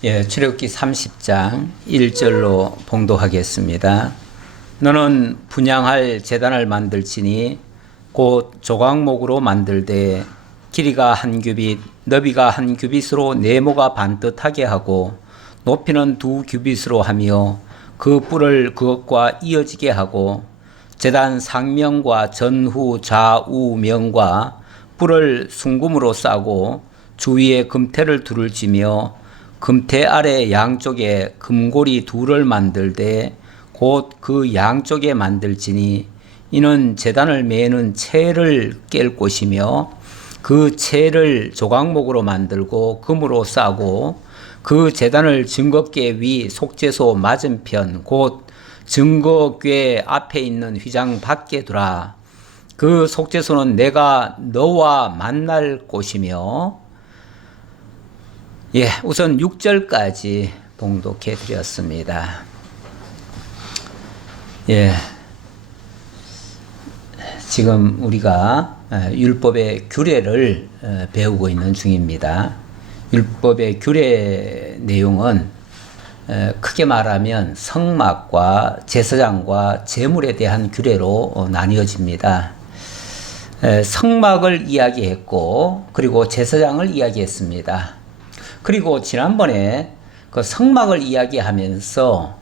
출애굽기 30장 1절로 봉독하겠습니다. 너는 분향할 제단을 만들지니 곧 조각목으로 만들되 길이가 한 규빗, 너비가 한 규빗으로 네모가 반듯하게 하고 높이는 2규빗으로 하며 그 뿔을 그것과 이어지게 하고 제단 상면과 전후 좌우면과 뿔을 순금으로 싸고 주위에 금태를 둘을 지며 금태 아래 양쪽에 금고리 둘을 만들되 곧 그 양쪽에 만들지니 이는 제단을 매는 채를 깰 곳이며 그 채를 조각목으로 만들고 금으로 싸고 그 제단을 증거궤 위 속죄소 맞은편 곧 증거궤 앞에 있는 휘장 밖에 두라. 그 속죄소는 내가 너와 만날 곳이며 우선 6절까지 봉독해 드렸습니다. 지금 우리가 율법의 규례를 배우고 있는 중입니다. 율법의 규례 내용은 크게 말하면 성막과 제사장과 제물에 대한 규례로 나뉘어집니다. 성막을 이야기했고 그리고 제사장을 이야기했습니다. 그리고 지난번에 그 성막을 이야기하면서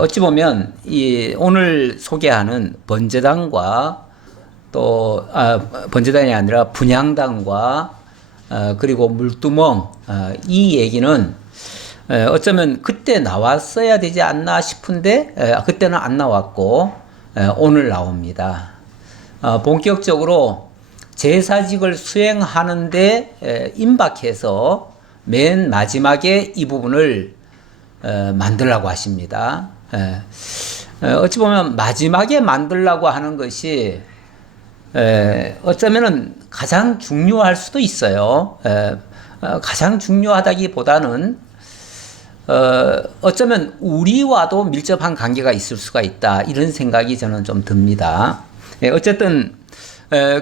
어찌 보면 이 오늘 소개하는 번제단과 또 번제단이 아니라 분향단과 그리고 물두멍 이 얘기는 어쩌면 그때 나왔어야 되지 않나 싶은데 그때는 안 나왔고 오늘 나옵니다. 본격적으로 제사직을 수행하는데 임박해서 맨 마지막에 이 부분을 만들라고 하십니다. 어찌 보면 마지막에 만들라고 하는 것이 어쩌면은 가장 중요할 수도 있어요. 가장 중요하다기보다는 어쩌면 우리와도 밀접한 관계가 있을 수가 있다. 이런 생각이 저는 좀 듭니다. 어쨌든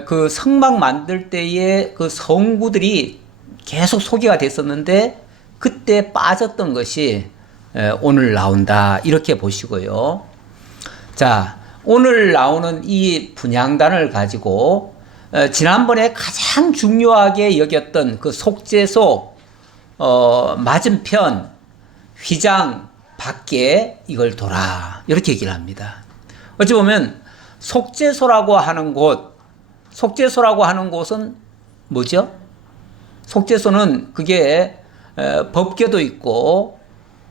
그 성막 만들 때에 그 성구들이 계속 소개가 됐었는데 그때 빠졌던 것이 오늘 나온다 이렇게 보시고요. 자, 오늘 나오는 이 분향단을 가지고 지난번에 가장 중요하게 여겼던 그 속죄소 맞은편 휘장 밖에 이걸 둬라 이렇게 얘기를 합니다. 어찌 보면 속죄소라고 하는 곳은 뭐죠? 속죄소는 그게 법궤도 있고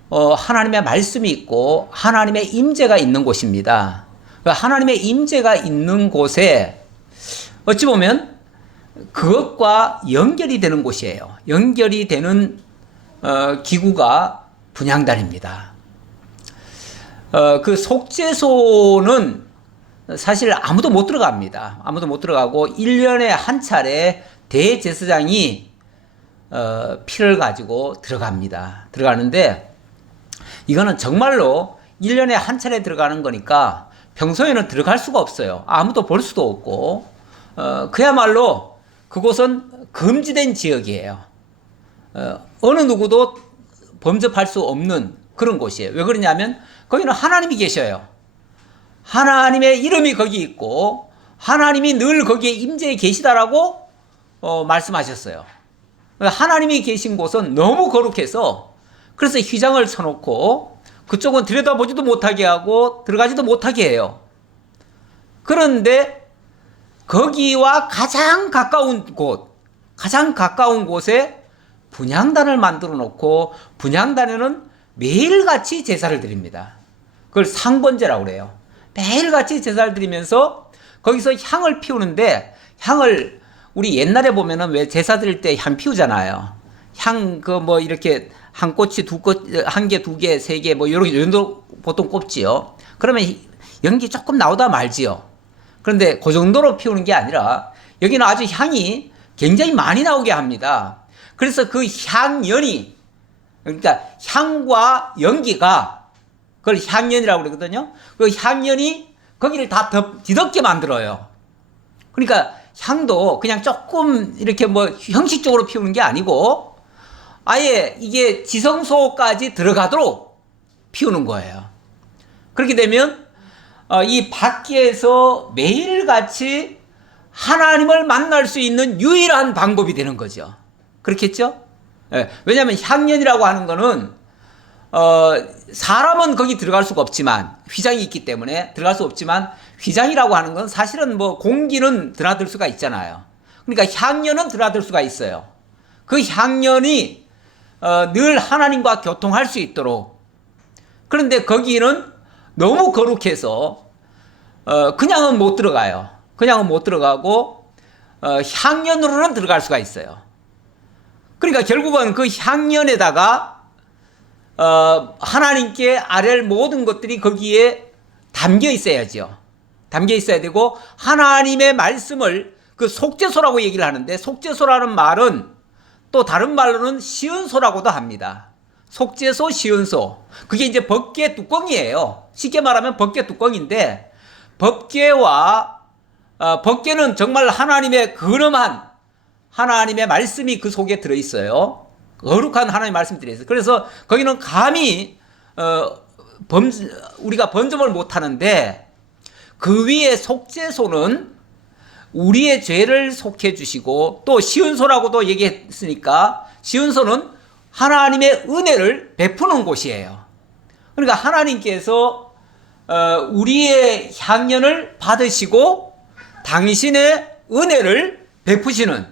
하나님의 말씀이 있고 하나님의 임재가 있는 곳입니다. 하나님의 임재가 있는 곳에 어찌 보면 그것과 연결이 되는 곳이에요. 연결이 되는 기구가 분향단입니다. 그 속죄소는 사실 아무도 못 들어갑니다. 아무도 못 들어가고 1년에 한 차례 대제사장이 피를 가지고 들어가는데 이거는 정말로 1년에 한 차례 들어가는 거니까 평소에는 들어갈 수가 없어요. 아무도 볼 수도 없고 그야말로 그곳은 금지된 지역이에요. 어느 누구도 범접할 수 없는 그런 곳이에요. 왜 그러냐면 거기는 하나님이 계셔요. 하나님의 이름이 거기 있고 하나님이 늘 거기에 임재해 계시다라고 말씀하셨어요. 하나님이 계신 곳은 너무 거룩해서 그래서 휘장을 쳐놓고 그쪽은 들여다보지도 못하게 하고 들어가지도 못하게 해요. 그런데 거기와 가장 가까운 곳에 분향단을 만들어 놓고 분향단에는 매일같이 제사를 드립니다. 그걸 상번제라고 그래요. 매일같이 제사를 드리면서 거기서 향을 피우는데 향을 우리 옛날에 보면은 왜 제사 드릴 때 향 피우잖아요. 향 이렇게 한 꽃이 한 개, 두 개, 세 개 요렇게 정도 보통 꼽지요. 그러면 연기 조금 나오다 말지요. 그런데 그 정도로 피우는 게 아니라 여기는 아주 향이 굉장히 많이 나오게 합니다. 그래서 그 향연이 그러니까 향과 연기가 그걸 향연이라고 그러거든요. 그 향연이 거기를 다 뒤덮게 만들어요. 그러니까 향도 그냥 조금 이렇게 형식적으로 피우는 게 아니고 아예 이게 지성소까지 들어가도록 피우는 거예요. 그렇게 되면 이 밖에서 매일같이 하나님을 만날 수 있는 유일한 방법이 되는 거죠. 그렇겠죠? 예, 왜냐하면 향연이라고 하는 거는 사람은 거기 들어갈 수가 없지만, 휘장이 있기 때문에 들어갈 수 없지만, 휘장이라고 하는 건 사실은 뭐 공기는 드나들 수가 있잖아요. 그러니까 향연은 드나들 수가 있어요. 그 향연이 늘 하나님과 교통할 수 있도록. 그런데 거기는 너무 거룩해서 그냥은 못 들어가요. 그냥은 못 들어가고 향연으로는 들어갈 수가 있어요. 그러니까 결국은 그 향연에다가 하나님께 아뢰할 모든 것들이 거기에 담겨 있어야죠. 담겨 있어야 되고, 하나님의 말씀을 그 속죄소라고 얘기를 하는데, 속죄소라는 말은 또 다른 말로는 시은소라고도 합니다. 속죄소, 시은소. 그게 이제 법궤 뚜껑이에요. 쉽게 말하면 법궤 뚜껑인데, 법궤와 법궤는 정말 하나님의 근엄한 하나님의 말씀이 그 속에 들어있어요. 거룩한 하나님의 말씀이 들어있어요. 그래서 거기는 감히 우리가 번점을 못하는데, 그 위에 속죄소는 우리의 죄를 속해 주시고, 또 시은소라고도 얘기했으니까 시은소는 하나님의 은혜를 베푸는 곳이에요. 그러니까 하나님께서 우리의 향연을 받으시고 당신의 은혜를 베푸시는,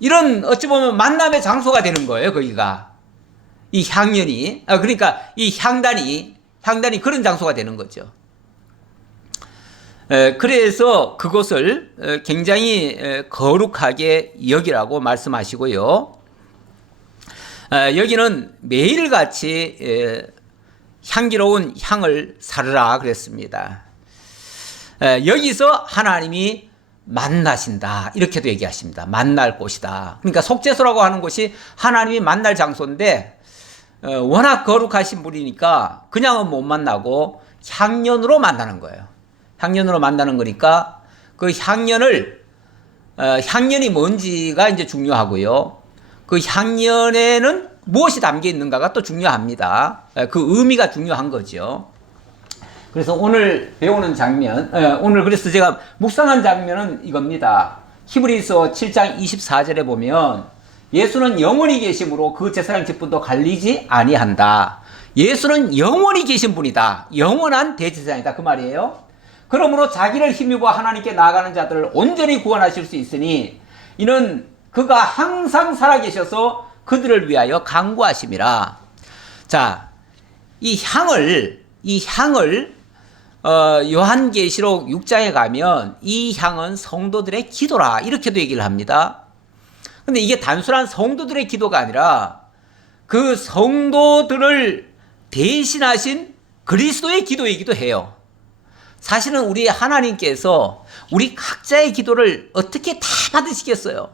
이런 어찌 보면 만남의 장소가 되는 거예요. 거기가, 이 향연이, 그러니까 이 향단이 그런 장소가 되는 거죠. 그래서 그것을 굉장히 거룩하게 여기라고 말씀하시고요. 여기는 매일같이 향기로운 향을 사르라 그랬습니다. 여기서 하나님이 만나신다, 이렇게도 얘기하십니다. 만날 곳이다. 그러니까 속죄소라고 하는 곳이 하나님이 만날 장소인데, 워낙 거룩하신 분이니까 그냥은 못 만나고 향연으로 만나는 거예요. 향연으로 만나는 거니까 그 향연이 뭔지가 이제 중요하고요. 그 향연에는 무엇이 담겨 있는가가 또 중요합니다. 그 의미가 중요한 거죠. 그래서 오늘 배우는 장면, 오늘 그래서 제가 묵상한 장면은 이겁니다. 히브리서 7장 24절에 보면, 예수는 영원히 계심으로 그 제사장 직분도 갈리지 아니한다. 예수는 영원히 계신 분이다. 영원한 대제사장이다, 그 말이에요. 그러므로 자기를 힘입어 하나님께 나아가는 자들을 온전히 구원하실 수 있으니, 이는 그가 항상 살아계셔서 그들을 위하여 간구하심이라. 자, 이 향을 요한계시록 6장에 가면 이 향은 성도들의 기도라, 이렇게도 얘기를 합니다. 근데 이게 단순한 성도들의 기도가 아니라 그 성도들을 대신하신 그리스도의 기도이기도 해요. 사실은 우리 하나님께서 우리 각자의 기도를 어떻게 다 받으시겠어요?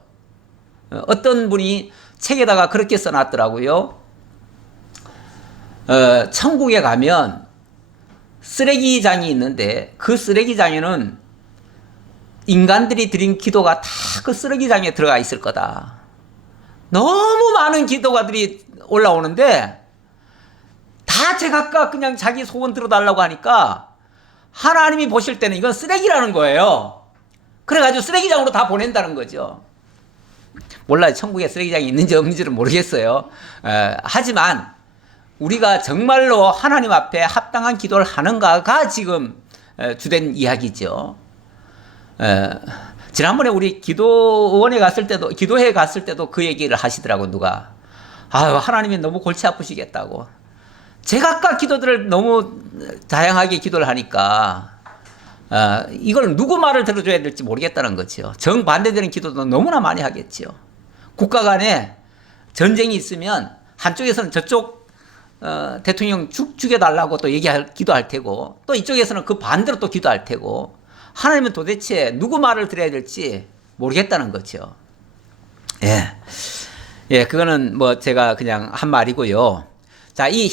어떤 분이 책에다가 그렇게 써놨더라고요. 천국에 가면 쓰레기장이 있는데, 그 쓰레기장에는 인간들이 드린 기도가 다 그 쓰레기장에 들어가 있을 거다. 너무 많은 기도가들이 올라오는데 다 제각각 그냥 자기 소원 들어달라고 하니까 하나님이 보실 때는 이건 쓰레기라는 거예요. 그래가지고 쓰레기장으로 다 보낸다는 거죠. 몰라요. 천국에 쓰레기장이 있는지 없는지는 모르겠어요. 하지만 우리가 정말로 하나님 앞에 합당한 기도를 하는가가 지금 주된 이야기죠. 지난번에 우리 기도원에 갔을 때도, 기도회에 갔을 때도 그 얘기를 하시더라고, 누가. 아유, 하나님이 너무 골치 아프시겠다고. 제각각 기도들을 너무 다양하게 기도를 하니까 이걸 누구 말을 들어줘야 될지 모르겠다는 거죠. 정반대되는 기도도 너무나 많이 하겠죠. 국가 간에 전쟁이 있으면 한쪽에서는 저쪽 대통령 죽여달라고 또 기도할 테고, 또 이쪽에서는 그 반대로 또 기도할 테고, 하나님은 도대체 누구 말을 들어야 될지 모르겠다는 거죠. 예, 그거는 뭐 제가 그냥 한 말이고요. 자, 이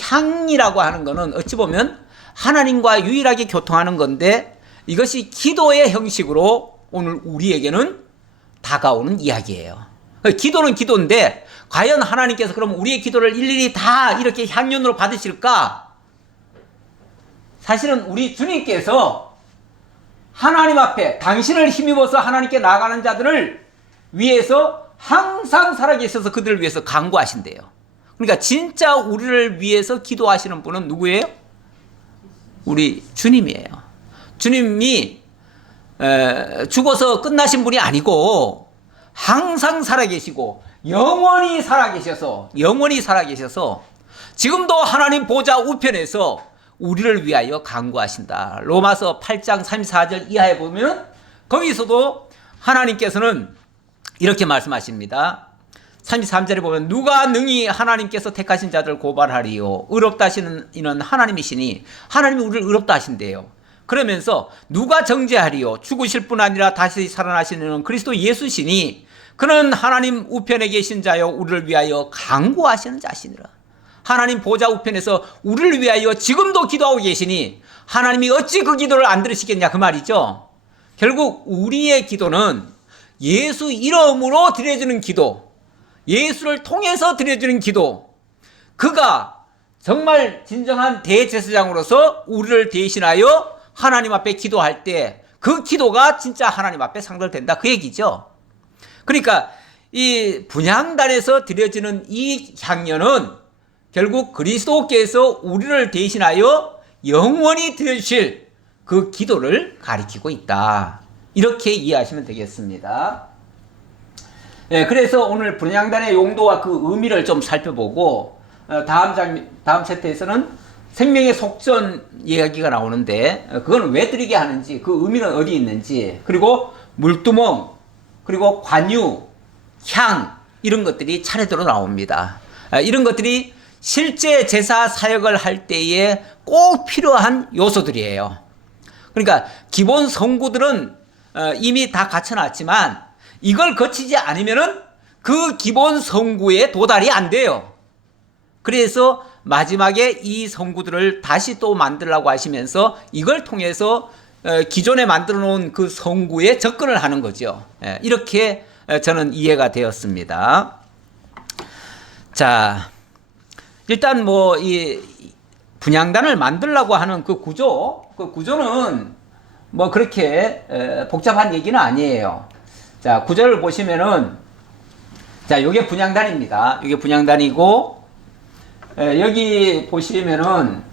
향이라고 하는 거는 어찌 보면 하나님과 유일하게 교통하는 건데, 이것이 기도의 형식으로 오늘 우리에게는 다가오는 이야기예요. 기도는 기도인데 과연 하나님께서 그럼 우리의 기도를 일일이 다 이렇게 향연으로 받으실까? 사실은 우리 주님께서 하나님 앞에 당신을 힘입어서 하나님께 나아가는 자들을 위해서 항상 살아계셔서 그들을 위해서 간구하신대요. 그러니까 진짜 우리를 위해서 기도하시는 분은 누구예요? 우리 주님이에요. 주님이 죽어서 끝나신 분이 아니고 항상 살아계시고 영원히 살아계셔서 지금도 하나님 보좌 우편에서 우리를 위하여 간구하신다. 로마서 8장 34절 이하에 보면 거기서도 하나님께서는 이렇게 말씀하십니다. 33절에 보면 누가 능히 하나님께서 택하신 자들 고발하리요. 의롭다 하시는 이는 하나님이시니 하나님이 우리를 의롭다 하신대요. 그러면서 누가 정죄하리요. 죽으실 뿐 아니라 다시 살아나시는 그리스도 예수시니 그는 하나님 우편에 계신 자여 우리를 위하여 간구하시는 자시니라. 하나님 보좌 우편에서 우리를 위하여 지금도 기도하고 계시니 하나님이 어찌 그 기도를 안 들으시겠냐 그 말이죠. 결국 우리의 기도는 예수 이름으로 드려지는 기도, 예수를 통해서 드려지는 기도, 그가 정말 진정한 대제사장으로서 우리를 대신하여 하나님 앞에 기도할 때 그 기도가 진짜 하나님 앞에 상달된다 그 얘기죠. 그러니까 이 분향단에서 드려지는 이 향연은 결국 그리스도께서 우리를 대신하여 영원히 드려주실 그 기도를 가리키고 있다. 이렇게 이해하시면 되겠습니다. 네, 그래서 오늘 분향단의 용도와 그 의미를 좀 살펴보고 다음 세트에서는 생명의 속전 이야기가 나오는데 그건 왜 드리게 하는지, 그 의미는 어디 있는지, 그리고 물두멍, 그리고 관유, 향 이런 것들이 차례대로 나옵니다. 이런 것들이 실제 제사 사역을 할 때에 꼭 필요한 요소들이에요. 그러니까 기본 성구들은 이미 다 갖춰놨지만 이걸 거치지 않으면은 그 기본 성구에 도달이 안 돼요. 그래서 마지막에 이 성구들을 다시 또 만들라고 하시면서 이걸 통해서 기존에 만들어 놓은 그 성구에 접근을 하는 거죠. 이렇게 저는 이해가 되었습니다. 자, 일단 뭐 이 분향단을 만들라고 하는 그 구조는 뭐 그렇게 복잡한 얘기는 아니에요. 자, 구조를 보시면은 자, 요게 분향단입니다. 이게 분향단이고 여기 보시면은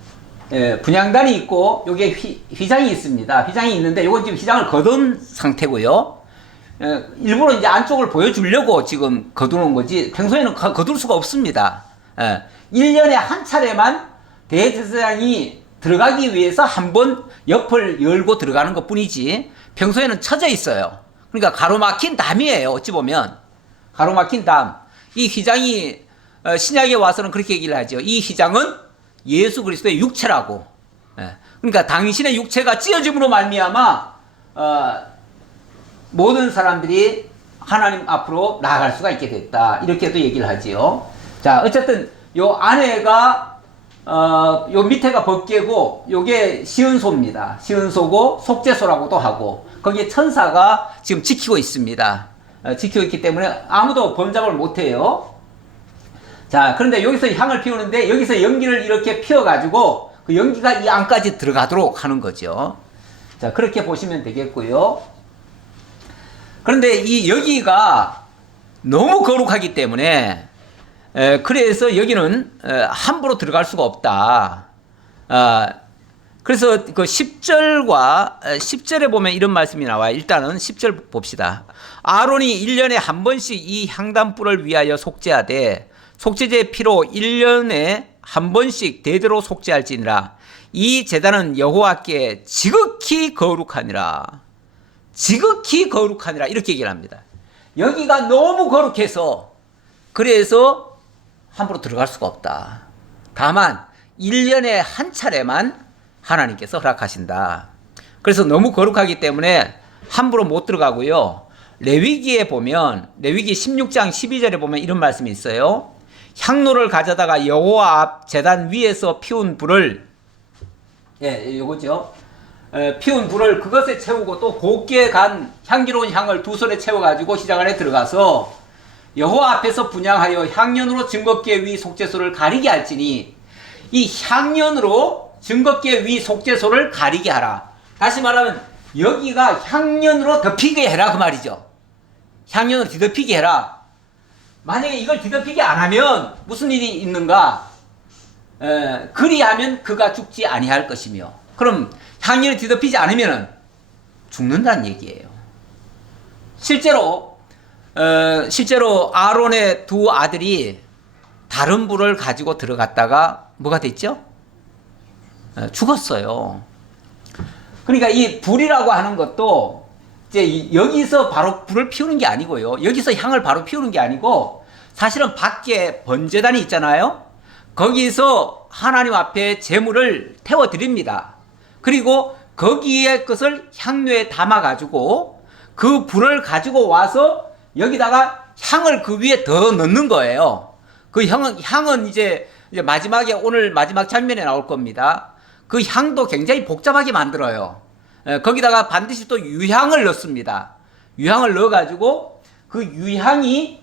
분향단이 있고 요게 휘장이 있습니다. 휘장이 있는데 요건 지금 휘장을 거둔 상태고요. 일부러 이제 안쪽을 보여주려고 지금 거두는 거지 평소에는 거둘 수가 없습니다. 1년에 한 차례만 대제사장이 들어가기 위해서 한번 옆을 열고 들어가는 것 뿐이지 평소에는 쳐져 있어요. 그러니까 가로막힌 담이에요. 어찌 보면 가로막힌 담. 이 휘장이 신약에 와서는 그렇게 얘기를 하죠. 이 휘장은 예수 그리스도의 육체라고. 그러니까 당신의 육체가 찢어짐으로 말미암아 모든 사람들이 하나님 앞으로 나아갈 수가 있게 됐다. 이렇게도 얘기를 하지요. 자, 어쨌든 요 안에가 요 밑에가 법궤고 요게 시은소입니다. 시은소고 속죄소라고도 하고 거기에 천사가 지금 지키고 있습니다. 지키고 있기 때문에 아무도 범접을 못해요. 자, 그런데 여기서 향을 피우는데 여기서 연기를 이렇게 피워가지고 그 연기가 이 안까지 들어가도록 하는 거죠. 자, 그렇게 보시면 되겠고요. 그런데 이 여기가 너무 거룩하기 때문에 그래서 여기는 함부로 들어갈 수가 없다. 그래서 그 10절에 보면 이런 말씀이 나와요. 일단은 10절 봅시다. 아론이 1년에 한 번씩 이 향단불을 위하여 속죄하되 속죄제의 피로 1년에 한 번씩 대대로 속죄할지니라. 이 제단은 여호와께 지극히 거룩하니라. 지극히 거룩하니라. 이렇게 얘기를 합니다. 여기가 너무 거룩해서 그래서 함부로 들어갈 수가 없다. 다만 1년에 한 차례만 하나님께서 허락하신다. 그래서 너무 거룩하기 때문에 함부로 못 들어가고요. 레위기에 보면 레위기 16장 12절에 보면 이런 말씀이 있어요. 향로를 가져다가 여호와 앞 제단 위에서 피운 불을 요거죠. 피운 불을 그것에 채우고 또 곱게 간 향기로운 향을 두 손에 채워가지고 시장 안에 들어가서 여호와 앞에서 분향하여 향년으로 증거기의 위 속죄소를 가리게 할지니 이 향년으로 증거기의 위 속죄소를 가리게 하라. 다시 말하면 여기가 향년으로 덮이게 해라 그 말이죠. 향년으로 뒤덮이게 해라. 만약에 이걸 뒤덮이게 안 하면 무슨 일이 있는가? 그리하면 그가 죽지 아니할 것이며, 그럼 향년이 뒤덮이지 않으면 죽는다는 얘기예요. 실제로 아론의 두 아들이 다른 불을 가지고 들어갔다가 뭐가 됐죠? 죽었어요. 그러니까 이 불이라고 하는 것도 이제 여기서 바로 불을 피우는 게 아니고요. 여기서 향을 바로 피우는 게 아니고 사실은 밖에 번제단이 있잖아요. 거기서 하나님 앞에 제물을 태워드립니다. 그리고 거기에 것을 향료에 담아가지고 그 불을 가지고 와서 여기다가 향을 그 위에 더 넣는 거예요. 그 향은 이제 마지막에 오늘 마지막 장면에 나올 겁니다. 그 향도 굉장히 복잡하게 만들어요. 거기다가 반드시 또 유향을 넣습니다. 유향을 넣어가지고 그 유향이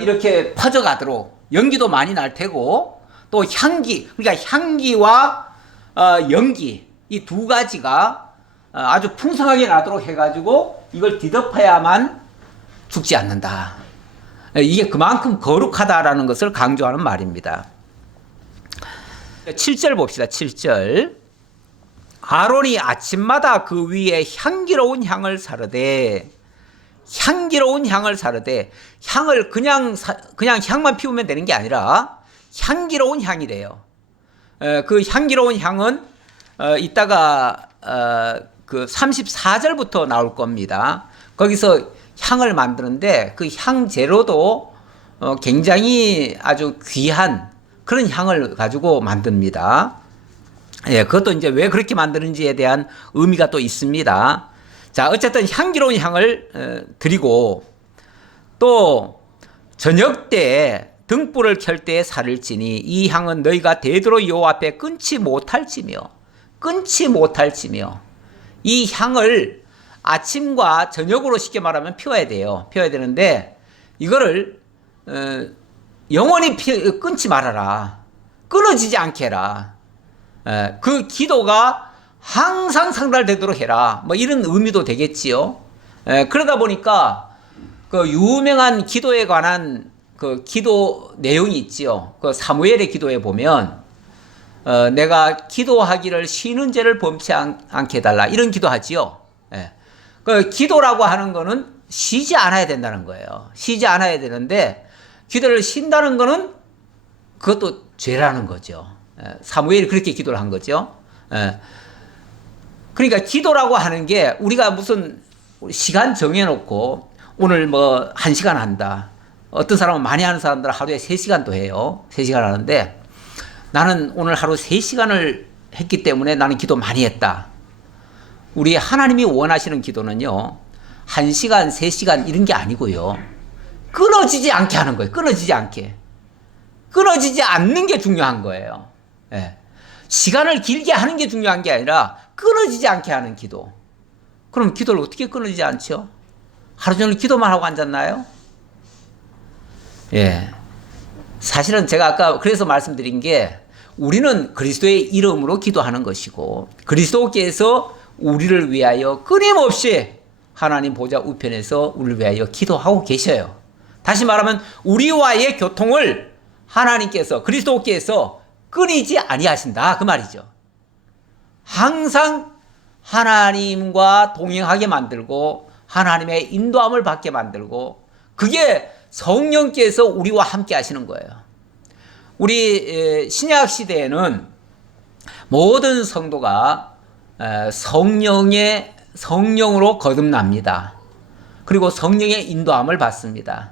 이렇게 퍼져가도록 연기도 많이 날 테고 또 향기, 그러니까 향기와 연기 이 두 가지가 아주 풍성하게 나도록 해가지고 이걸 뒤덮어야만 죽지 않는다. 이게 그만큼 거룩하다라는 것을 강조하는 말입니다. 7절 봅시다. 7절. 아론이 아침마다 그 위에 향기로운 향을 사르되, 향기로운 향을 사르되, 향을 그냥 향만 피우면 되는 게 아니라 향기로운 향이래요. 그 향기로운 향은 이따가 그 34절부터 나올 겁니다. 거기서 향을 만드는데 그 향 재료도 굉장히 아주 귀한 그런 향을 가지고 만듭니다. 예, 그것도 이제 왜 그렇게 만드는지에 대한 의미가 또 있습니다. 자, 어쨌든 향기로운 향을 드리고 또 저녁 때 등불을 켤 때에 사를지니 이 향은 너희가 되도록 여호와 앞에 끊지 못할지며 이 향을 아침과 저녁으로 쉽게 말하면 피워야 돼요. 피워야 되는데 이거를 영원히 끊지 말아라. 끊어지지 않게 해라. 그 기도가 항상 상달되도록 해라. 뭐 이런 의미도 되겠지요. 그러다 보니까 그 유명한 기도에 관한 그 기도 내용이 있지요. 그 사무엘의 기도에 보면 내가 기도하기를 쉬는 죄를 범치 않게 해달라 이런 기도하지요. 그 기도라고 하는 거는 쉬지 않아야 된다는 거예요. 쉬지 않아야 되는데 기도를 쉰다는 거는 그것도 죄라는 거죠. 사무엘이 그렇게 기도를 한 거죠. 그러니까 기도라고 하는 게 우리가 무슨 시간 정해놓고 오늘 뭐 1시간 한다. 어떤 사람은 많이 하는 사람들은 하루에 3시간도 해요. 3시간 하는데 나는 오늘 하루 3시간을 했기 때문에 나는 기도 많이 했다. 우리 하나님이 원하시는 기도는요. 1시간, 3시간 이런 게 아니고요. 끊어지지 않게 하는 거예요. 끊어지지 않게. 끊어지지 않는 게 중요한 거예요. 예. 시간을 길게 하는 게 중요한 게 아니라 끊어지지 않게 하는 기도. 그럼 기도를 어떻게 끊어지지 않죠? 하루 종일 기도만 하고 앉았나요? 예. 사실은 제가 아까 그래서 말씀드린 게 우리는 그리스도의 이름으로 기도하는 것이고 그리스도께서 우리를 위하여 끊임없이 하나님 보좌 우편에서 우리를 위하여 기도하고 계셔요. 다시 말하면 우리와의 교통을 하나님께서 그리스도께서 끊이지 아니하신다 그 말이죠. 항상 하나님과 동행하게 만들고 하나님의 인도함을 받게 만들고 그게 성령께서 우리와 함께 하시는 거예요. 우리 신약 시대에는 모든 성도가 성령으로 거듭납니다. 그리고 성령의 인도함을 받습니다.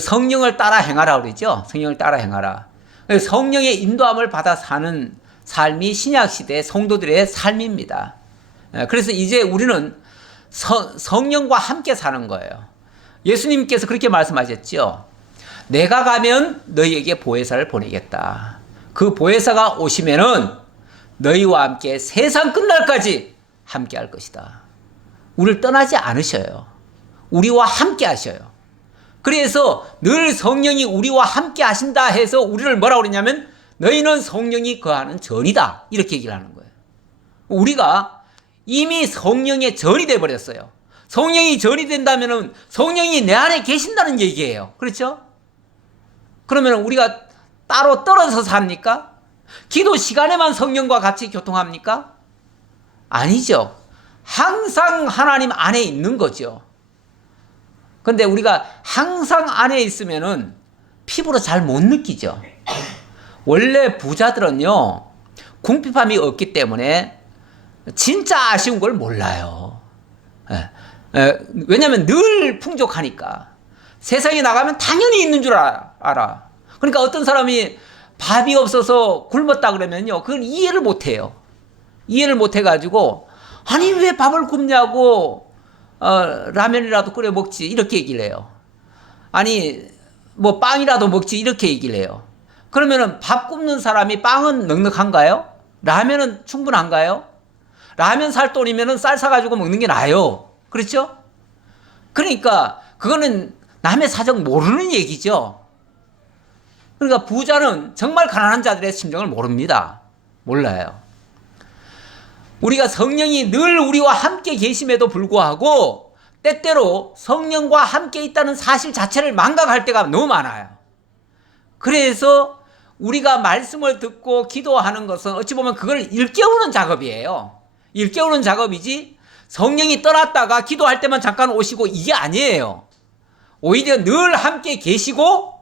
성령을 따라 행하라 그러죠. 성령을 따라 행하라. 성령의 인도함을 받아 사는 삶이 신약 시대의 성도들의 삶입니다. 그래서 이제 우리는 성령과 함께 사는 거예요. 예수님께서 그렇게 말씀하셨죠. 내가 가면 너희에게 보혜사를 보내겠다. 그 보혜사가 오시면은 너희와 함께 세상 끝날까지 함께 할 것이다. 우리를 떠나지 않으셔요. 우리와 함께 하셔요. 그래서 늘 성령이 우리와 함께 하신다 해서 우리를 뭐라고 그러냐면 너희는 성령이 거하는 전이다. 이렇게 얘기를 하는 거예요. 우리가 이미 성령의 전이 돼 버렸어요. 성령이 전이 된다면 성령이 내 안에 계신다는 얘기예요. 그렇죠? 그러면 우리가 따로 떨어져서 삽니까? 기도 시간에만 성령과 같이 교통합니까? 아니죠. 항상 하나님 안에 있는 거죠. 근데 우리가 항상 안에 있으면은 피부로 잘 못 느끼죠. 원래 부자들은요, 궁핍함이 없기 때문에 진짜 아쉬운 걸 몰라요. 왜냐면 늘 풍족하니까. 세상에 나가면 당연히 있는 줄 알아. 그러니까 어떤 사람이 밥이 없어서 굶었다 그러면요, 그걸 이해를 못 해요. 이해를 못 해가지고, 아니, 왜 밥을 굶냐고, 라면이라도 끓여 먹지. 이렇게 얘기를 해요. 아니, 뭐 빵이라도 먹지. 이렇게 얘기를 해요. 그러면은 밥 굶는 사람이 빵은 넉넉한가요? 라면은 충분한가요? 라면 살 돈이면은 쌀 사가지고 먹는 게 나아요. 그렇죠? 그러니까 그거는 남의 사정 모르는 얘기죠. 그러니까 부자는 정말 가난한 자들의 심정을 모릅니다. 몰라요. 우리가 성령이 늘 우리와 함께 계심에도 불구하고 때때로 성령과 함께 있다는 사실 자체를 망각할 때가 너무 많아요. 그래서 우리가 말씀을 듣고 기도하는 것은 어찌 보면 그걸 일깨우는 작업이에요. 일깨우는 작업이지 성령이 떠났다가 기도할 때만 잠깐 오시고 이게 아니에요. 오히려 늘 함께 계시고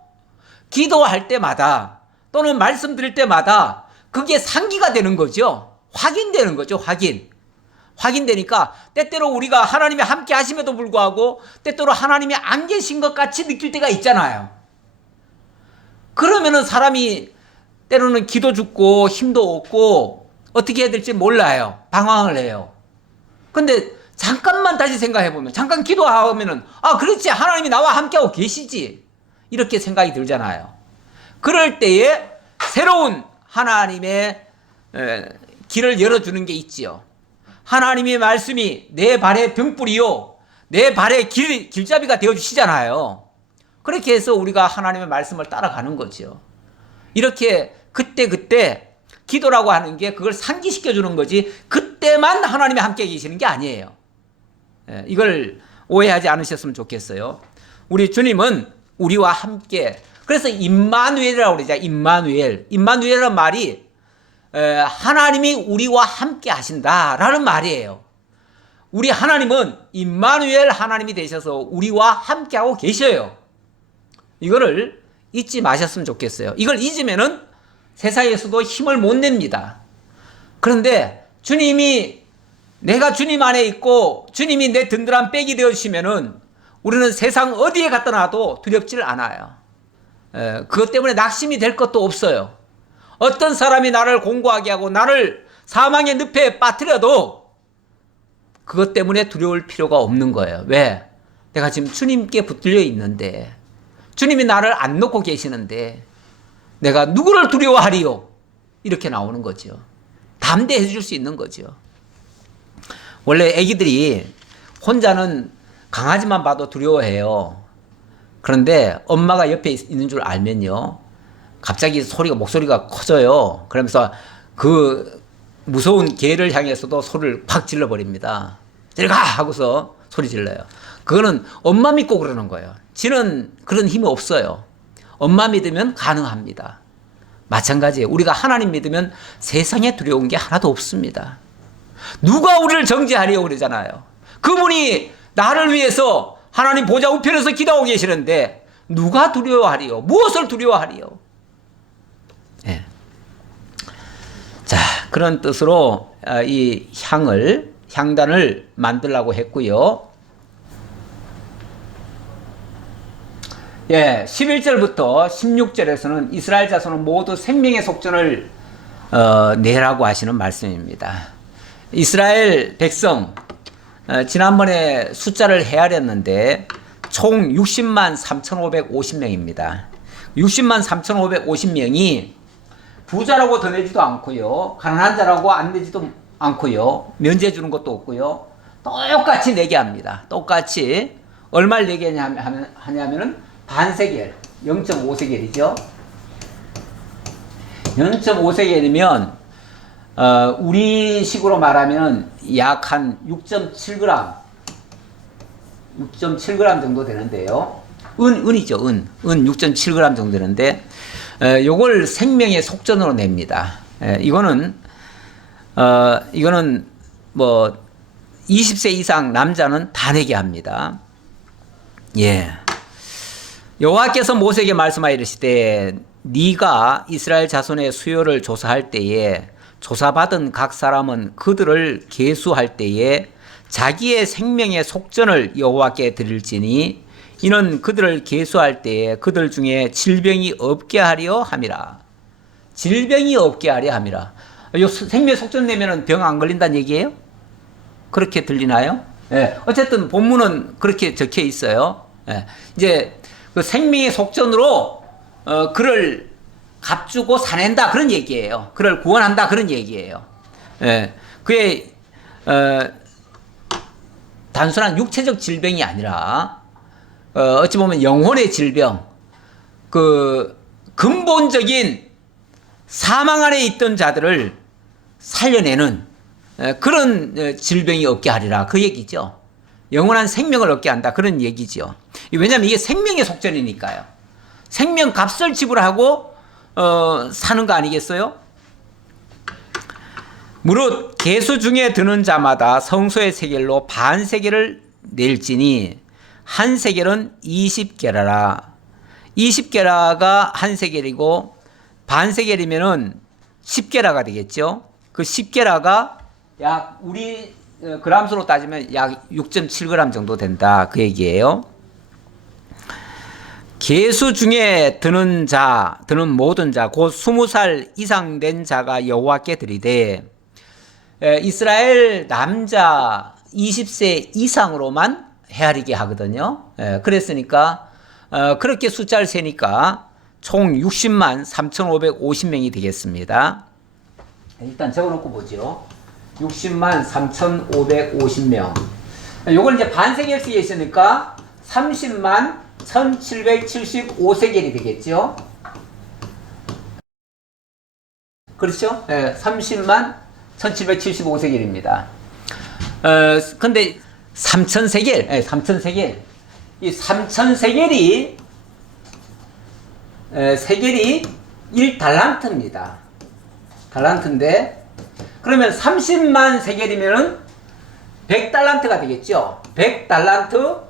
기도할 때마다 또는 말씀 드릴 때마다 그게 상기가 되는 거죠. 확인되는 거죠. 확인되니까 때때로 우리가 하나님이 함께 하심에도 불구하고 때때로 하나님이 안 계신 것 같이 느낄 때가 있잖아요. 그러면은 사람이 때로는 기도 죽고 힘도 없고 어떻게 해야 될지 몰라요. 방황을 해요. 근데 잠깐만 다시 생각해보면, 잠깐 기도하면은, 아, 그렇지. 하나님이 나와 함께하고 계시지. 이렇게 생각이 들잖아요. 그럴 때에 새로운 하나님의 길을 열어주는 게 있지요. 하나님의 말씀이 내 발의 등불이요, 내 발의 길잡이가 되어주시잖아요. 그렇게 해서 우리가 하나님의 말씀을 따라가는 거죠. 이렇게 그때 기도라고 하는 게 그걸 상기시켜주는 거지 그때만 하나님이 함께 계시는 게 아니에요. 이걸 오해하지 않으셨으면 좋겠어요. 우리 주님은 우리와 함께, 그래서 임마누엘이라고 그러죠. 임마누엘이라는 말이 하나님이 우리와 함께 하신다라는 말이에요. 우리 하나님은 임마누엘 하나님이 되셔서 우리와 함께하고 계셔요. 이거를 잊지 마셨으면 좋겠어요. 이걸 잊으면은 세상에서도 힘을 못 냅니다. 그런데 주님이, 내가 주님 안에 있고 주님이 내 든든한 백이 되어주시면은 우리는 세상 어디에 갖다 놔도 두렵지를 않아요. 그것 때문에 낙심이 될 것도 없어요. 어떤 사람이 나를 공고하게 하고 나를 사망의 늪에 빠뜨려도 그것 때문에 두려울 필요가 없는 거예요. 왜? 내가 지금 주님께 붙들려 있는데, 주님이 나를 안 놓고 계시는데 내가 누구를 두려워하리요? 이렇게 나오는 거죠. 담대해 줄 수 있는 거죠. 원래 애기들이 혼자는 강아지만 봐도 두려워해요. 그런데 엄마가 옆에 있는 줄 알면요, 갑자기 목소리가 커져요. 그러면서 그 무서운 개를 향해서도 소리를 팍 질러버립니다. 저리 가! 하고서 소리 질러요. 그거는 엄마 믿고 그러는 거예요. 지는 그런 힘이 없어요. 엄마 믿으면 가능합니다. 마찬가지예요. 우리가 하나님 믿으면 세상에 두려운 게 하나도 없습니다. 누가 우리를 정죄하려고 그러잖아요. 그분이 나를 위해서 하나님 보좌 우편에서 기도하고 계시는데 누가 두려워하리요? 무엇을 두려워하리요? 네. 자, 그런 뜻으로 이 향단을 만들라고 했고요. 예, 11절부터 16절에서는 이스라엘 자손은 모두 생명의 속전을 내라고 하시는 말씀입니다. 이스라엘 백성, 지난번에 숫자를 헤아렸는데 총 60만 3,550명입니다. 60만 3,550명이 부자라고 더 내지도 않고요, 가난한 자라고 안 내지도 않고요, 면제 주는 것도 없고요, 똑같이 내게 합니다. 똑같이 얼마를 내게 하냐면은 반세겔, 0.5세겔이죠. 0.5세겔이면 우리식으로 말하면 약 한 6.7g, 6.7g 정도 되는데요. 은이죠, 은 6.7g 정도 되는데, 요걸 생명의 속전으로 냅니다. 이거는 뭐 20세 이상 남자는 다 내게 합니다. 예. 여호와께서 모세에게 말씀하여 이르시되 네가 이스라엘 자손의 수요를 조사할 때에 조사받은 각 사람은 그들을 계수할 때에 자기의 생명의 속전을 여호와께 드릴지니 이는 그들을 계수할 때에 그들 중에 질병이 없게 하려 함이라. 질병이 없게 하려 함이라. 요 생명의 속전 내면은 병 안 걸린다는 얘기예요? 그렇게 들리나요? 예. 어쨌든 본문은 그렇게 적혀 있어요. 예. 이제 그 생명의 속전으로 그를 값주고 사낸다 그런 얘기예요. 그를 구원한다 그런 얘기예요. 예. 그의 단순한 육체적 질병이 아니라 어찌 보면 영혼의 질병, 그 근본적인 사망 안에 있던 자들을 살려내는 그런 질병이 없게 하리라 그 얘기죠. 영원한 생명을 얻게 한다 그런 얘기죠. 왜냐하면 이게 생명의 속전이니까요. 생명 값을 지불하고 사는 거 아니겠어요? 무릇 계수 중에 드는 자마다 성소의 세겔로 반 세겔을 낼지니 한 세겔은 20게라라. 20게라가 한 세겔이고 반 세겔이면은 10게라가 되겠죠. 그 10게라가 약 우리 그람수로 따지면 약 6.7g 정도 된다 그 얘기예요. 계수 중에 드는 모든 자, 곧 20살 이상 된 자가 여호와께 드리되 이스라엘 남자 20세 이상으로만 헤아리게 하거든요. 그랬으니까 그렇게 숫자를 세니까 총 60만 3,550명이 되겠습니다. 일단 적어놓고 보죠. 60만 3,550명. 요걸 이제 반세겔씩 있으니까 30만 1,775세겔이 되겠죠. 그렇죠? 30만 1,775세겔입니다. 근데 3,000세겔, 3,000세겔. 이 3,000세겔이 세겔이 1달란트입니다. 달란트인데 그러면 30만 세겔이면은 100달란트가 되겠죠. 100달란트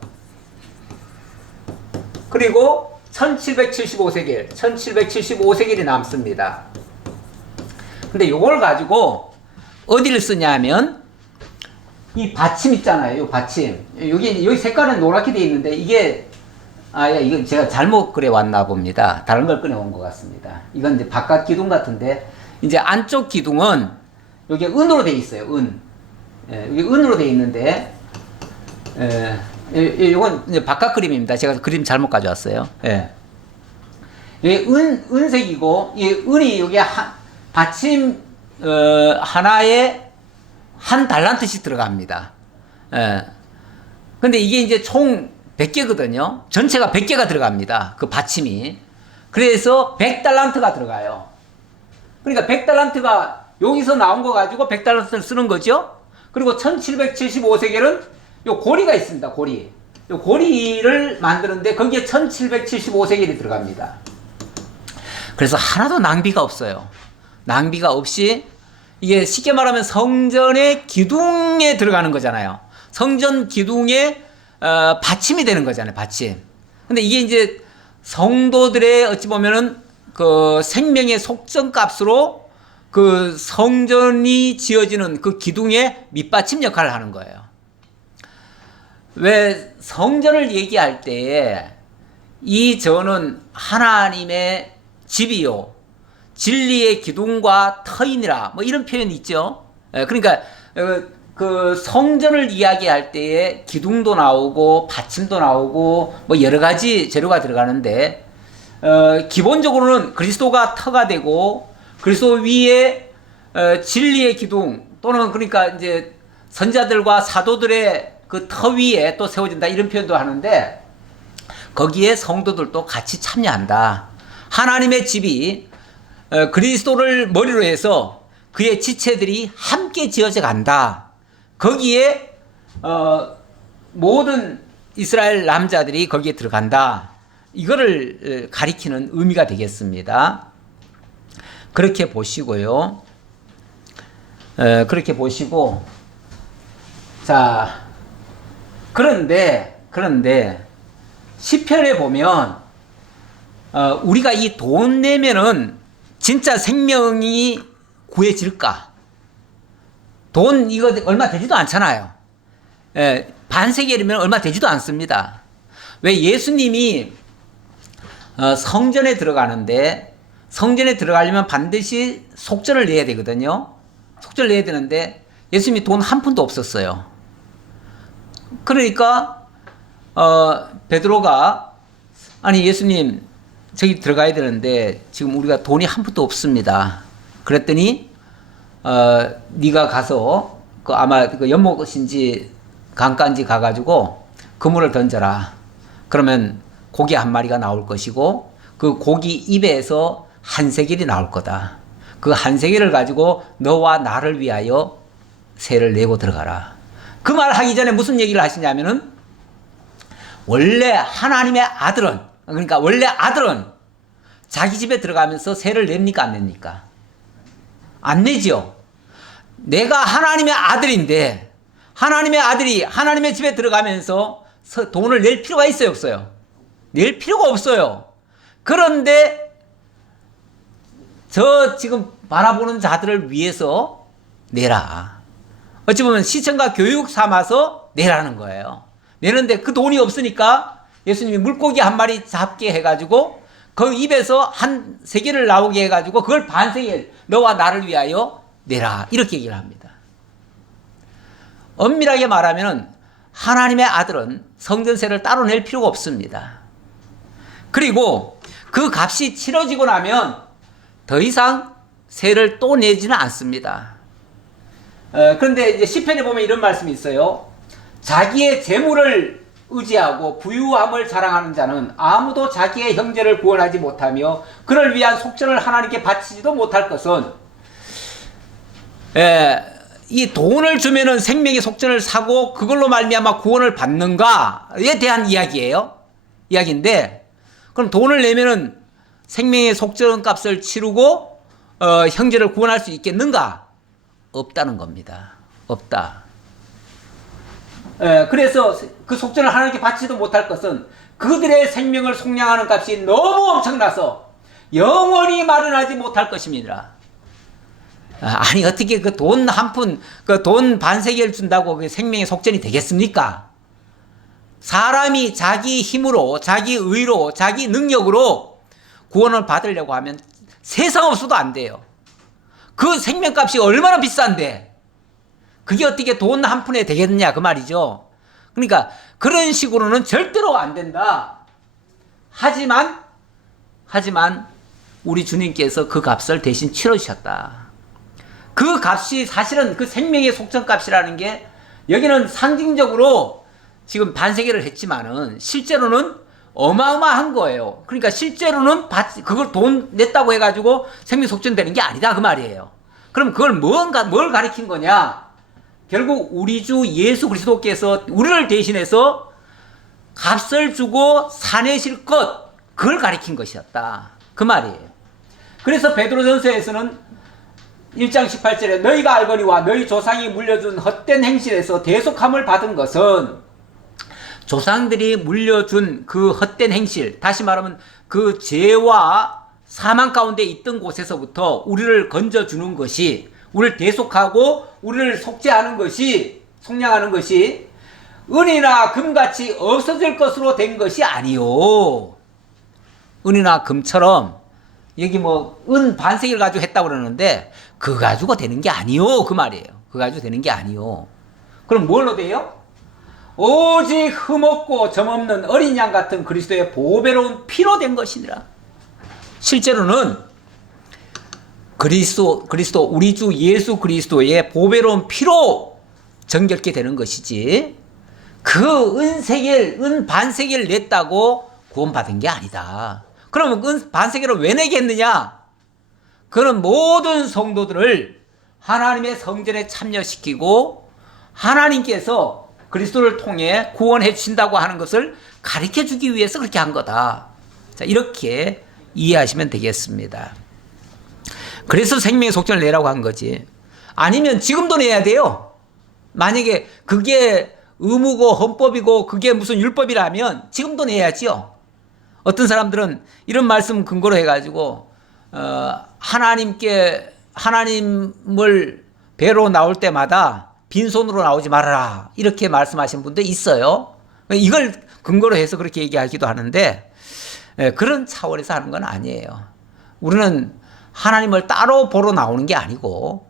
그리고 1775세겔, 1775세겔이 남습니다. 근데 요걸 가지고 어디를 쓰냐면 이 받침 있잖아요. 요 받침. 여기 색깔은 노랗게 되어 있는데 이게 이건 제가 잘못 그려 왔나 봅니다. 다른 걸 꺼내 온 것 같습니다. 이건 이제 바깥 기둥 같은데 이제 안쪽 기둥은 여기 은으로 되어 있어요. 은. 여기 은으로 되어 있는데 이건 이제 바깥 그림입니다. 제가 그림 잘못 가져왔어요. 여기 은색이고 이 은이 여기 받침 하나에 한 달란트씩 들어갑니다. 근데 이게 이제 총 100개거든요. 전체가 100개가 들어갑니다. 그 받침이. 그래서 100달란트가 들어가요. 그러니까 100달란트가 여기서 나온 거 가지고 100달란트를 쓰는 거죠. 그리고 1775세겔은 요 고리가 있습니다. 고리. 요 고리를 만드는데 거기에 1775세겔이 들어갑니다. 그래서 하나도 낭비가 없어요. 낭비가 없이 이게 쉽게 말하면 성전의 기둥에 들어가는 거잖아요. 성전 기둥에 받침이 되는 거잖아요. 받침. 근데 이게 이제 성도들의 어찌 보면은 그 생명의 속전 값으로 그 성전이 지어지는 그 기둥의 밑받침 역할을 하는 거예요. 왜 성전을 얘기할 때에 이 전은 하나님의 집이요 진리의 기둥과 터이니라 뭐 이런 표현이 있죠. 그러니까 그 성전을 이야기할 때에 기둥도 나오고 받침도 나오고 뭐 여러 가지 재료가 들어가는데 기본적으로는 그리스도가 터가 되고 그리스도 위에 진리의 기둥 또는 그러니까 이제 선자들과 사도들의 그 터 위에 또 세워진다 이런 표현도 하는데 거기에 성도들도 같이 참여한다. 하나님의 집이 그리스도를 머리로 해서 그의 지체들이 함께 지어져 간다. 거기에 모든 이스라엘 남자들이 거기에 들어간다. 이거를 가리키는 의미가 되겠습니다. 그렇게 보시고요. 그렇게 보시고, 자, 그런데 시편에 보면 우리가 이 돈 내면은 진짜 생명이 구해질까? 돈 이거 얼마 되지도 않잖아요. 반세겔이면 얼마 되지도 않습니다. 왜 예수님이 성전에 들어가는데, 성전에 들어가려면 반드시 속전을 내야 되거든요. 속전을 내야 되는데 예수님이 돈 한 푼도 없었어요. 그러니까 베드로가 아니 예수님 저기 들어가야 되는데 지금 우리가 돈이 한 푼도 없습니다. 그랬더니 네가 가서 그 아마 그 연못인지 강가인지 가가지고 그물을 던져라. 그러면 고기 한 마리가 나올 것이고 그 고기 입에서 한 세겔이 나올 거다. 그 한 세겔을 가지고 너와 나를 위하여 세를 내고 들어가라. 그 말 하기 전에 무슨 얘기를 하시냐면은 원래 하나님의 아들은, 그러니까 원래 아들은 자기 집에 들어가면서 세를 냅니까 안 냅니까? 안 내죠. 내가 하나님의 아들인데 하나님의 아들이 하나님의 집에 들어가면서 돈을 낼 필요가 있어요 없어요? 낼 필요가 없어요. 그런데 저 지금 바라보는 자들을 위해서 내라. 어찌 보면 시청과 교육 삼아서 내라는 거예요. 내는데 그 돈이 없으니까 예수님이 물고기 한 마리 잡게 해가지고 그 입에서 한 세겔을 나오게 해가지고 그걸 반 세겔 너와 나를 위하여 내라. 이렇게 얘기를 합니다. 엄밀하게 말하면 하나님의 아들은 성전세를 따로 낼 필요가 없습니다. 그리고 그 값이 치러지고 나면 더 이상 세를 또 내지는 않습니다. 그런데 이제 시편에 보면 이런 말씀이 있어요. 자기의 재물을 의지하고 부유함을 자랑하는 자는 아무도 자기의 형제를 구원하지 못하며 그를 위한 속전을 하나님께 바치지도 못할 것은, 이 돈을 주면은 생명의 속전을 사고 그걸로 말미암아 구원을 받는가에 대한 이야기인데, 그럼 돈을 내면은 생명의 속전 값을 치르고 형제를 구원할 수 있겠는가? 없다는 겁니다. 없다. 그래서 그 속전을 하나님께 바치지도 못할 것은 그들의 생명을 속량하는 값이 너무 엄청나서 영원히 마련하지 못할 것입니다. 아니 어떻게 그 돈 한 푼, 그 돈 반세겔 준다고 그 생명의 속전이 되겠습니까? 사람이 자기 힘으로, 자기 의로, 자기 능력으로 구원을 받으려고 하면 세상 없어도 안 돼요. 그 생명값이 얼마나 비싼데 그게 어떻게 돈 한 푼에 되겠느냐 그 말이죠. 그러니까 그런 식으로는 절대로 안 된다. 하지만 우리 주님께서 그 값을 대신 치러주셨다. 그 값이 사실은 그 생명의 속전값이라는 게 여기는 상징적으로 지금 반세겔을 했지만은 실제로는 어마어마한 거예요. 그러니까 실제로는 그걸 돈 냈다고 해가지고 생명 속전되는 게 아니다 그 말이에요. 그럼 그걸 뭘 가리킨 거냐? 결국 우리 주 예수 그리스도께서 우리를 대신해서 값을 주고 사내실 것, 그걸 가리킨 것이었다 그 말이에요. 그래서 베드로전서에서는 1장 18절에 너희가 알거니와 너희 조상이 물려준 헛된 행실에서 대속함을 받은 것은, 조상들이 물려준 그 헛된 행실, 다시 말하면 그 죄와 사망 가운데 있던 곳에서부터 우리를 건져주는 것이, 우리를 대속하고 우리를 속죄하는 것이, 속량하는 것이 은이나 금같이 없어질 것으로 된 것이 아니요. 은이나 금처럼 여기 뭐 은 반세겔 가지고 했다고 그러는데 그거 가지고 되는 게 아니요 그 말이에요. 그거 가지고 되는 게 아니요. 그럼 뭘로 돼요? 오직 흠없고 점없는 어린 양 같은 그리스도의 보배로운 피로 된 것이니라. 실제로는 그리스도 우리 주 예수 그리스도의 보배로운 피로 정결케 되는 것이지, 그 은 반세겔 냈다고 구원받은 게 아니다. 그러면 그 반세계를 왜 내게 했느냐? 그런 모든 성도들을 하나님의 성전에 참여시키고 하나님께서 그리스도를 통해 구원해 주신다고 하는 것을 가르쳐 주기 위해서 그렇게 한 거다. 자, 이렇게 이해하시면 되겠습니다. 그래서 생명의 속전을 내라고 한 거지. 아니면 지금도 내야 돼요. 만약에 그게 의무고 헌법이고 그게 무슨 율법이라면 지금도 내야지요. 어떤 사람들은 이런 말씀 근거로 해가지고 하나님을 뵈러 나올 때마다 빈손으로 나오지 말아라 이렇게 말씀하신 분도 있어요. 이걸 근거로 해서 그렇게 얘기하기도 하는데 그런 차원에서 하는 건 아니에요. 우리는 하나님을 따로 보러 나오는 게 아니고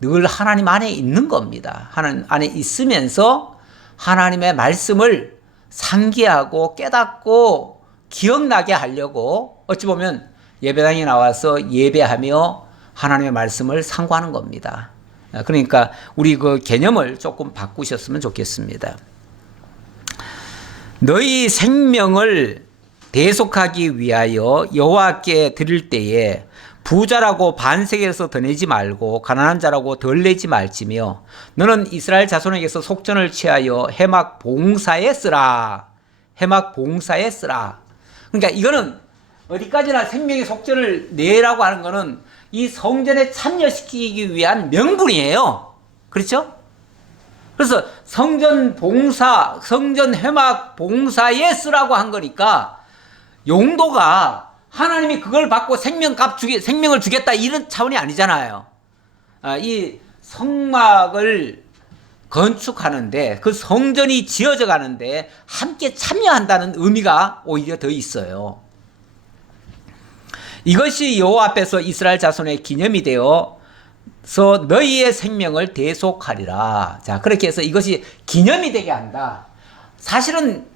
늘 하나님 안에 있는 겁니다. 하나님 안에 있으면서 하나님의 말씀을 상기하고 깨닫고 기억나게 하려고 어찌 보면 예배당에 나와서 예배하며 하나님의 말씀을 상고하는 겁니다. 그러니까 우리 그 개념을 조금 바꾸셨으면 좋겠습니다. 너희 생명을 대속하기 위하여 여호와께 드릴 때에 부자라고 반세계에서 더 내지 말고 가난한 자라고 덜 내지 말지며 너는 이스라엘 자손에게서 속전을 취하여 해막 봉사에 쓰라. 해막 봉사에 쓰라. 그러니까 이거는 어디까지나 생명의 속전을 내라고 하는 거는 이 성전에 참여시키기 위한 명분이에요. 그렇죠? 그래서 성전 봉사, 성전 회막 봉사에 쓰라고 한 거니까 용도가 하나님이 그걸 받고 생명을 주겠다 이런 차원이 아니잖아요. 이 성막을 건축하는데 그 성전이 지어져 가는데 함께 참여한다는 의미가 오히려 더 있어요. 이것이 여호와 앞에서 이스라엘 자손의 기념이 되어서 너희의 생명을 대속하리라. 자, 그렇게 해서 이것이 기념이 되게 한다. 사실은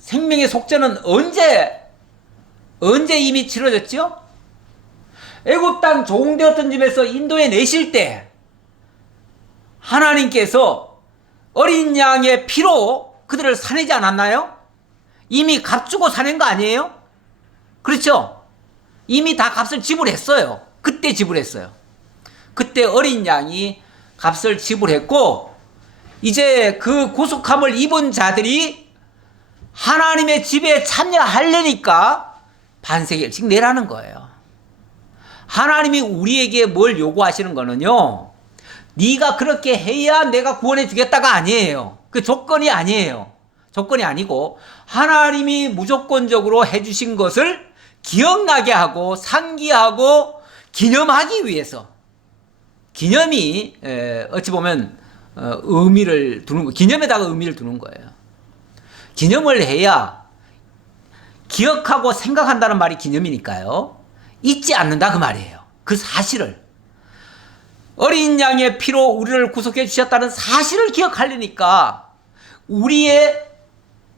생명의 속전은 언제 이미 치러졌죠? 애굽 땅 종되었던 집에서 인도에 내실 때 하나님께서 어린 양의 피로 그들을 사내지 않았나요? 이미 값 주고 사낸 거 아니에요? 그렇죠? 이미 다 값을 지불했어요. 그때 지불했어요. 그때 어린 양이 값을 지불했고 이제 그 구속함을 입은 자들이 하나님의 집에 참여하려니까 반세계씩 내라는 거예요. 하나님이 우리에게 뭘 요구하시는 거는요, 네가 그렇게 해야 내가 구원해 주겠다가 아니에요. 그 조건이 아니에요. 조건이 아니고 하나님이 무조건적으로 해주신 것을 기억나게 하고 상기하고 기념하기 위해서, 기념이 어찌 보면 의미를 두는 거, 기념에다가 의미를 두는 거예요. 기념을 해야 기억하고 생각한다는 말이 기념이니까요. 잊지 않는다 그 말이에요. 그 사실을. 어린 양의 피로 우리를 구속해 주셨다는 사실을 기억하려니까 우리의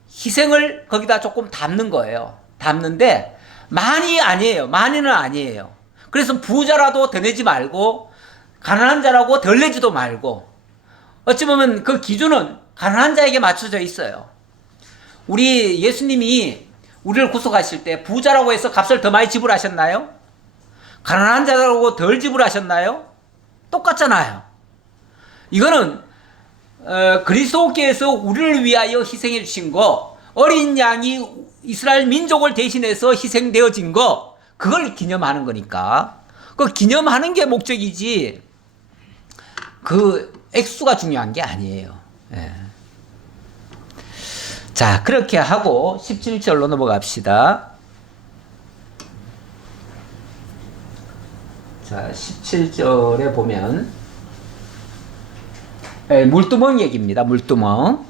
희생을 거기다 조금 담는 거예요. 담는데 많이 아니에요. 많이는 아니에요. 그래서 부자라도 더 내지 말고 가난한 자라고 덜 내지도 말고, 어찌 보면 그 기준은 가난한 자에게 맞춰져 있어요. 우리 예수님이 우리를 구속하실 때 부자라고 해서 값을 더 많이 지불하셨나요? 가난한 자라고 덜 지불하셨나요? 똑같잖아요. 이거는 그리스도께서 우리를 위하여 희생해 주신 거, 어린 양이 이스라엘 민족을 대신해서 희생되어진 거, 그걸 기념하는 거니까 그 기념하는 게 목적이지 그 액수가 중요한 게 아니에요. 예. 자, 그렇게 하고 17절로 넘어갑시다. 자, 17절에 보면 물두멍 얘기입니다. 물두멍.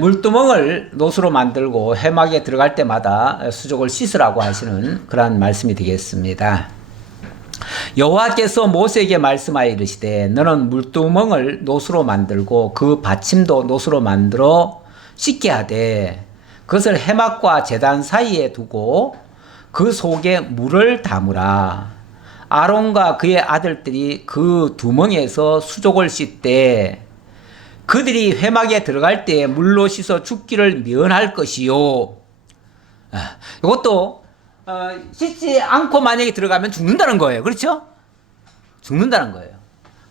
물두멍을 노수로 만들고 해막에 들어갈 때마다 수족을 씻으라고 하시는 그러한 말씀이 되겠습니다. 여호와께서 모세에게 말씀하여 이르시되 너는 물두멍을 노수로 만들고 그 받침도 노수로 만들어 씻게 하되 그것을 해막과 제단 사이에 두고 그 속에 물을 담으라. 아론과 그의 아들들이 그 두멍에서 수족을 씻되 그들이 회막에 들어갈 때 물로 씻어 죽기를 면할 것이요. 이것도 씻지 않고 만약에 들어가면 죽는다는 거예요. 그렇죠? 죽는다는 거예요.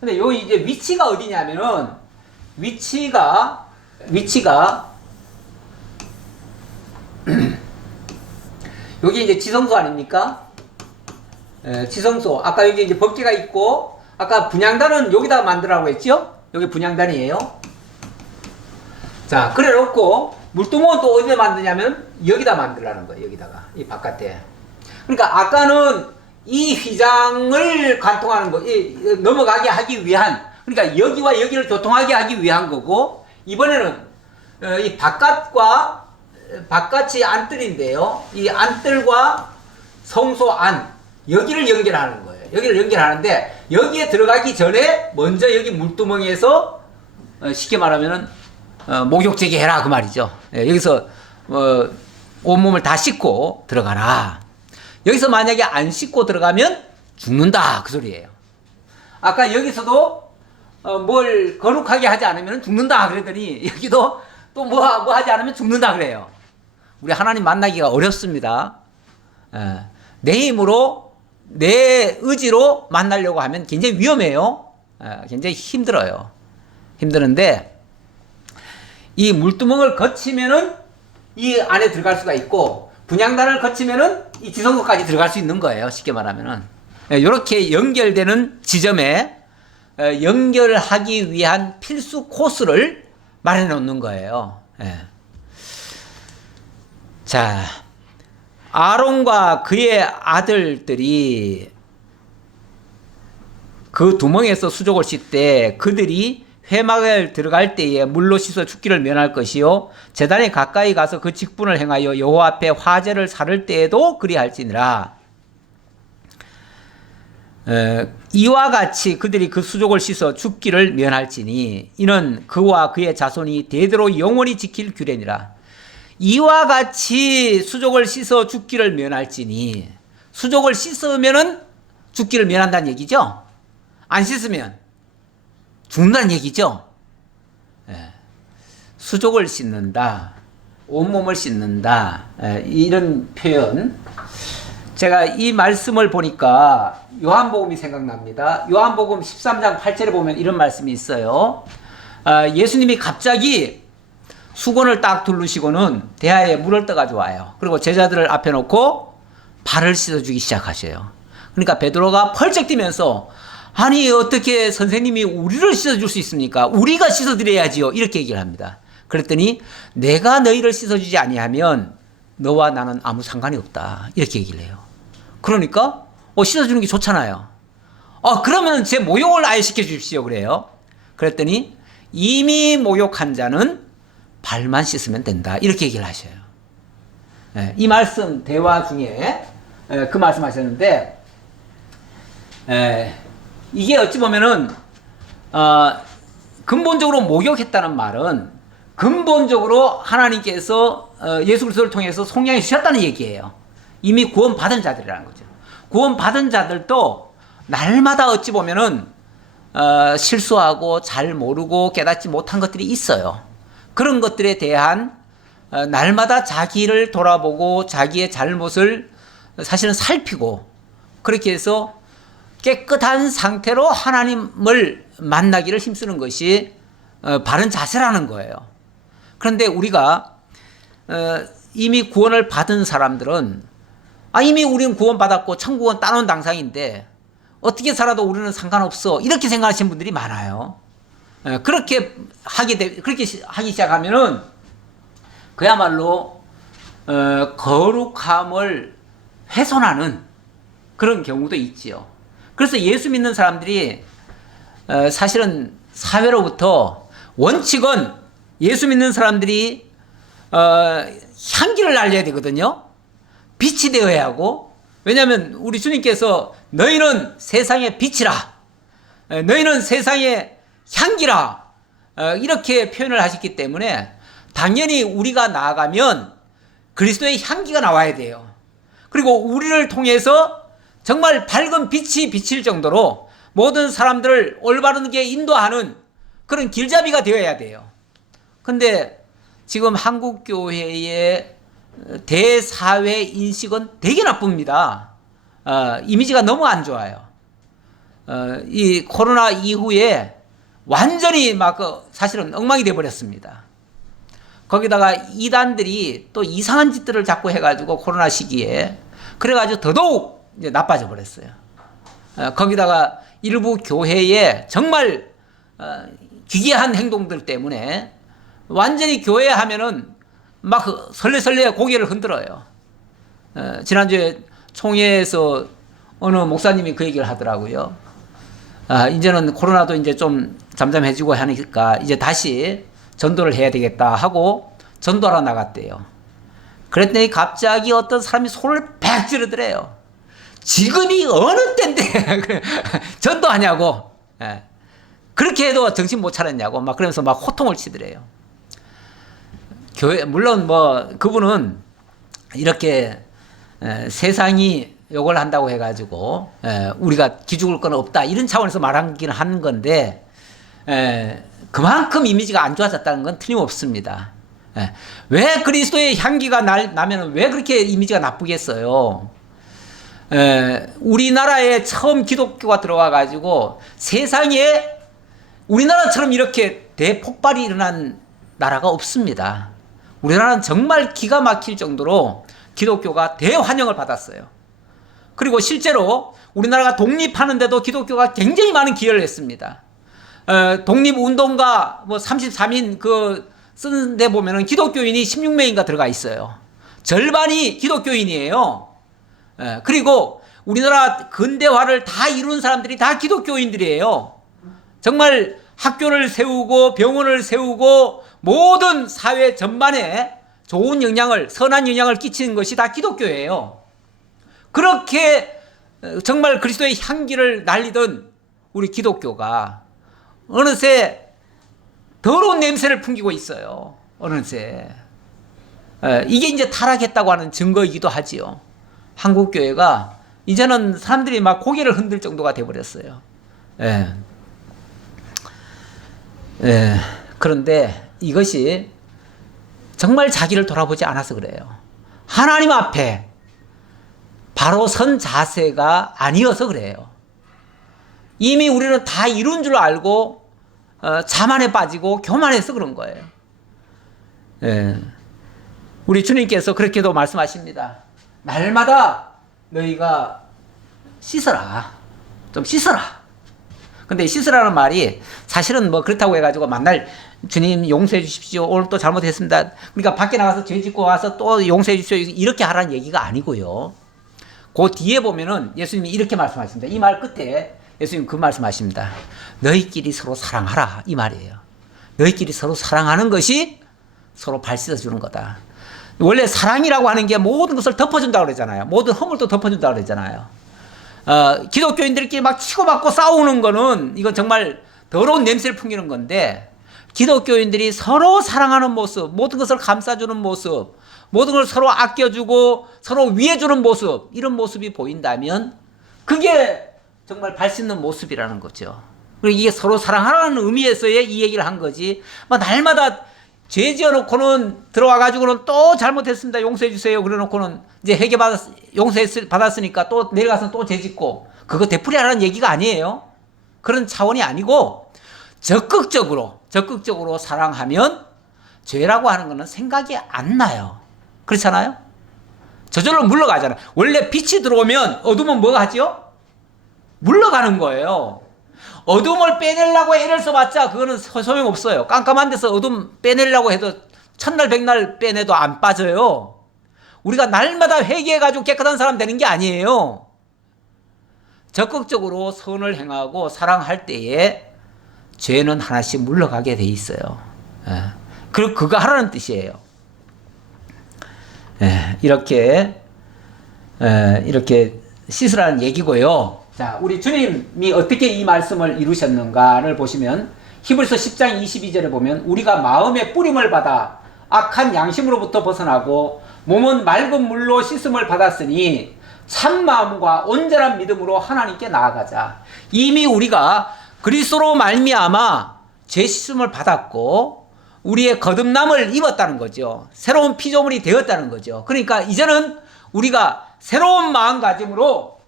근데 요 이제 위치가 어디냐면은 위치가 여기 이제 지성소 아닙니까? 지성소. 아까 여기 이제 법계가 있고 아까 분향단은 여기다 만들라고 했죠? 여기 분향단이에요. 자, 그래 놓고 물두멍은 또 어디다 만드냐면 여기다 만들라는 거예요. 여기다가 이 바깥에. 그러니까 아까는 이 휘장을 관통하는 거, 넘어가게 하기 위한, 그러니까 여기와 여기를 교통하게 하기 위한 거고, 이번에는 이 바깥이 안뜰인데요. 이 안뜰과 성소 안, 여기를 연결하는 거예요. 여기를 연결하는데 여기에 들어가기 전에 먼저 여기 물두멍에서 쉽게 말하면은 목욕제기 해라 그 말이죠. 여기서 온몸을 다 씻고 들어가라. 여기서 만약에 안 씻고 들어가면 죽는다 그 소리예요. 아까 여기서도 뭘 거룩하게 하지 않으면 죽는다 그랬더니 여기도 또 뭐 하지 않으면 죽는다 그래요. 우리 하나님 만나기가 어렵습니다. 내 힘으로 내 의지로 만나려고 하면 굉장히 위험해요. 굉장히 힘들어요. 힘드는데 이 물두멍을 거치면은 이 안에 들어갈 수가 있고 분향단을 거치면은 이 지성소까지 들어갈 수 있는 거예요. 쉽게 말하면은 이렇게 연결되는 지점에 연결하기 위한 필수 코스를 마련해 놓는 거예요. 자, 아론과 그의 아들들이 그 두멍에서 수족을 씻되 그들이 회막을 들어갈 때에 물로 씻어 죽기를 면할 것이요 제단에 가까이 가서 그 직분을 행하여 여호와 앞에 화제를 사를 때에도 그리할지니라. 이와 같이 그들이 그 수족을 씻어 죽기를 면할지니 이는 그와 그의 자손이 대대로 영원히 지킬 규례니라. 이와 같이 수족을 씻어 죽기를 면할지니, 수족을 씻으면은 죽기를 면한다는 얘기죠. 안 씻으면 죽는다는 얘기죠. 수족을 씻는다, 온몸을 씻는다, 이런 표현. 제가 이 말씀을 보니까 요한복음이 생각납니다. 요한복음 13장 8절에 보면 이런 말씀이 있어요. 예수님이 갑자기 수건을 딱 두르시고는 대야에 물을 떠가지고 와요. 그리고 제자들을 앞에 놓고 발을 씻어주기 시작하셔요. 그러니까 베드로가 펄쩍 뛰면서 아니 어떻게 선생님이 우리를 씻어줄 수 있습니까? 우리가 씻어드려야지요. 이렇게 얘기를 합니다. 그랬더니 내가 너희를 씻어주지 아니하면 너와 나는 아무 상관이 없다. 이렇게 얘기를 해요. 그러니까 씻어주는 게 좋잖아요. 그러면 제 모욕을 아예 시켜주십시오. 그래요. 그랬더니 이미 모욕한 자는 발만 씻으면 된다. 이렇게 얘기를 하셔요. 이 말씀 대화 중에 그 말씀 하셨는데 이게 어찌 보면은 근본적으로 목욕했다는 말은 근본적으로 하나님께서 예수 그리스도를 통해서 속량해 주셨다는 얘기예요. 이미 구원받은 자들이라는 거죠. 구원받은 자들도 날마다 어찌 보면은 실수하고 잘 모르고 깨닫지 못한 것들이 있어요. 그런 것들에 대한 날마다 자기를 돌아보고 자기의 잘못을 사실은 살피고 그렇게 해서 깨끗한 상태로 하나님을 만나기를 힘쓰는 것이 바른 자세라는 거예요. 그런데 우리가 이미 구원을 받은 사람들은 이미 우리는 구원받았고 천국은 따놓은 당상인데 어떻게 살아도 우리는 상관없어 이렇게 생각하시는 분들이 많아요. 그렇게 하기 시작하면은 그야말로 거룩함을 훼손하는 그런 경우도 있지요. 그래서 예수 믿는 사람들이 사실은 사회로부터 원칙은 예수 믿는 사람들이 향기를 날려야 되거든요. 빛이 되어야 하고, 왜냐하면 우리 주님께서 너희는 세상의 빛이라, 너희는 세상의 향기라, 이렇게 표현을 하셨기 때문에 당연히 우리가 나아가면 그리스도의 향기가 나와야 돼요. 그리고 우리를 통해서 정말 밝은 빛이 비칠 정도로 모든 사람들을 올바른 게 인도하는 그런 길잡이가 되어야 돼요. 근데 지금 한국 교회의 대사회 인식은 되게 나쁩니다. 이미지가 너무 안 좋아요. 이 코로나 이후에 완전히 막 사실은 엉망이 돼 버렸습니다. 거기다가 이단들이 또 이상한 짓들을 자꾸 해가지고 코로나 시기에 그래가지고 더더욱 이제 나빠져 버렸어요. 거기다가 일부 교회에 정말 기괴한 행동들 때문에 완전히 교회 하면은 막 설레설레 고개를 흔들어요. 지난주에 총회에서 어느 목사님이 그 얘기를 하더라고요. 이제는 코로나도 이제 좀 잠잠해지고 하니까 이제 다시 전도를 해야 되겠다 하고 전도하러 나갔대요. 그랬더니 갑자기 어떤 사람이 손을 팍 찌르더래요. 지금이 어느 때인데 전도하냐고. 그렇게 해도 정신 못 차렸냐고 막 그러면서 막 호통을 치더래요. 교회 물론 뭐 그분은 이렇게 세상이 요걸 한다고 해가지고 우리가 기죽을 건 없다 이런 차원에서 말하긴 하는 건데 그만큼 이미지가 안 좋아졌다는 건 틀림없습니다. 왜 그리스도의 향기가 나면 왜 그렇게 이미지가 나쁘겠어요? 우리나라에 처음 기독교가 들어와 가지고 세상에 우리나라처럼 이렇게 대폭발이 일어난 나라가 없습니다. 우리나라는 정말 기가 막힐 정도로 기독교가 대환영을 받았어요. 그리고 실제로 우리나라가 독립하는데도 기독교가 굉장히 많은 기여를 했습니다. 독립운동가 뭐 33인 그 쓰는데 보면은 기독교인이 16명인가 들어가 있어요. 절반이 기독교인이에요. 그리고 우리나라 근대화를 다 이룬 사람들이 다 기독교인들이에요. 정말 학교를 세우고 병원을 세우고 모든 사회 전반에 좋은 영향을, 선한 영향을 끼치는 것이 다 기독교예요. 그렇게 정말 그리스도의 향기를 날리던 우리 기독교가 어느새 더러운 냄새를 풍기고 있어요. 어느새. 이게 이제 타락했다고 하는 증거이기도 하지요. 한국 교회가 이제는 사람들이 막 고개를 흔들 정도가 돼버렸어요. 그런데 이것이 정말 자기를 돌아보지 않아서 그래요. 하나님 앞에 바로 선 자세가 아니어서 그래요. 이미 우리는 다 이룬 줄 알고 자만에 빠지고 교만해서 그런 거예요. 우리 주님께서 그렇게도 말씀하십니다. 날마다 너희가 씻어라. 좀 씻어라. 근데 씻으라는 말이 사실은 뭐 그렇다고 해가지고 만날 주님 용서해 주십시오. 오늘 또 잘못했습니다. 그러니까 밖에 나가서 죄 짓고 와서 또 용서해 주십시오. 이렇게 하라는 얘기가 아니고요. 그 뒤에 보면은 예수님이 이렇게 말씀하십니다. 이 말 끝에 예수님 그 말씀하십니다. 너희끼리 서로 사랑하라. 이 말이에요. 너희끼리 서로 사랑하는 것이 서로 발 씻어주는 거다. 원래 사랑이라고 하는 게 모든 것을 덮어준다고 그러잖아요. 모든 허물도 덮어준다고 그러잖아요. 기독교인들끼리 막 치고받고 싸우는 거는 이건 정말 더러운 냄새를 풍기는 건데 기독교인들이 서로 사랑하는 모습, 모든 것을 감싸주는 모습, 모든 걸 서로 아껴주고 서로 위해주는 모습, 이런 모습이 보인다면 그게 정말 발 씻는 모습이라는 거죠. 그리고 이게 서로 사랑하라는 의미에서의 이 얘기를 한 거지. 막 날마다 죄 지어놓고는 들어와가지고는 또 잘못했습니다. 용서해 주세요. 그래놓고는 이제 용서 받았으니까 또 내려가서 또 죄 짓고 그거 되풀이하라는 얘기가 아니에요. 그런 차원이 아니고 적극적으로 사랑하면 죄라고 하는 거는 생각이 안 나요. 그렇잖아요? 저절로 물러가잖아요. 원래 빛이 들어오면 어둠은 뭐가 하죠? 물러가는 거예요. 어둠을 빼내려고 애를 써봤자 그거는 소용없어요. 깜깜한 데서 어둠 빼내려고 해도 첫날 백날 빼내도 안 빠져요. 우리가 날마다 회개해가지고 깨끗한 사람 되는 게 아니에요. 적극적으로 선을 행하고 사랑할 때에 죄는 하나씩 물러가게 돼 있어요. 그리고 그거 하라는 뜻이에요. 이렇게 씻으라는 얘기고요. 자, 우리 주님이 어떻게 이 말씀을 이루셨는가를 보시면 히브리서 10장 22절에 보면 우리가 마음의 뿌림을 받아 악한 양심으로부터 벗어나고 몸은 맑은 물로 씻음을 받았으니 참 마음과 온전한 믿음으로 하나님께 나아가자. 이미 우리가 그리스도로 말미암아 죄 씻음을 받았고 우리의 거듭남을 입었다는 거죠. 새로운 피조물이 되었다는 거죠. 그러니까 이제는 우리가 새로운 마음가짐으로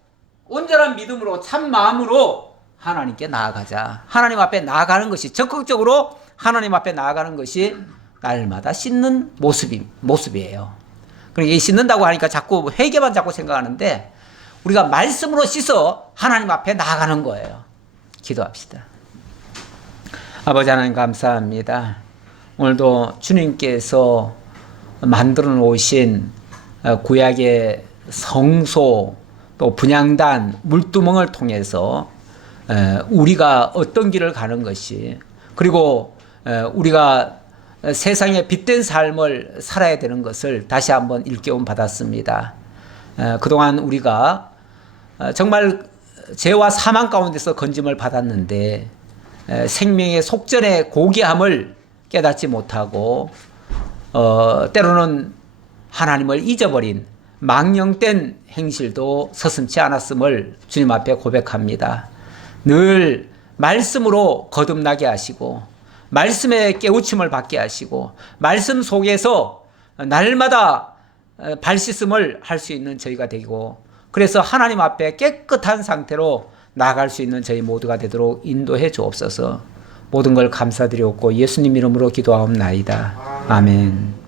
온전한 믿음으로 참 마음으로 하나님께 나아가자. 하나님 앞에 나아가는 것이 적극적으로 하나님 앞에 나아가는 것이 날마다 씻는 모습이에요. 그러니까 이 씻는다고 하니까 자꾸 회개만 자꾸 생각하는데 우리가 말씀으로 씻어 하나님 앞에 나아가는 거예요. 기도합시다. 아버지 하나님 감사합니다. 오늘도 주님께서 만들어 놓으신 구약의 성소 또 분향단 물두멍을 통해서 우리가 어떤 길을 가는 것이 그리고 우리가 세상에 빛된 삶을 살아야 되는 것을 다시 한번 일깨움 받았습니다. 그동안 우리가 정말 죄와 사망 가운데서 건짐을 받았는데 생명의 속전의 고귀함을 깨닫지 못하고 때로는 하나님을 잊어버린 망령된 행실도 서슴지 않았음을 주님 앞에 고백합니다. 늘 말씀으로 거듭나게 하시고 말씀의 깨우침을 받게 하시고 말씀 속에서 날마다 발씻음을 할 수 있는 저희가 되고 그래서 하나님 앞에 깨끗한 상태로 나아갈 수 있는 저희 모두가 되도록 인도해 주옵소서. 모든 걸 감사드리옵고 예수님 이름으로 기도하옵나이다. 아멘.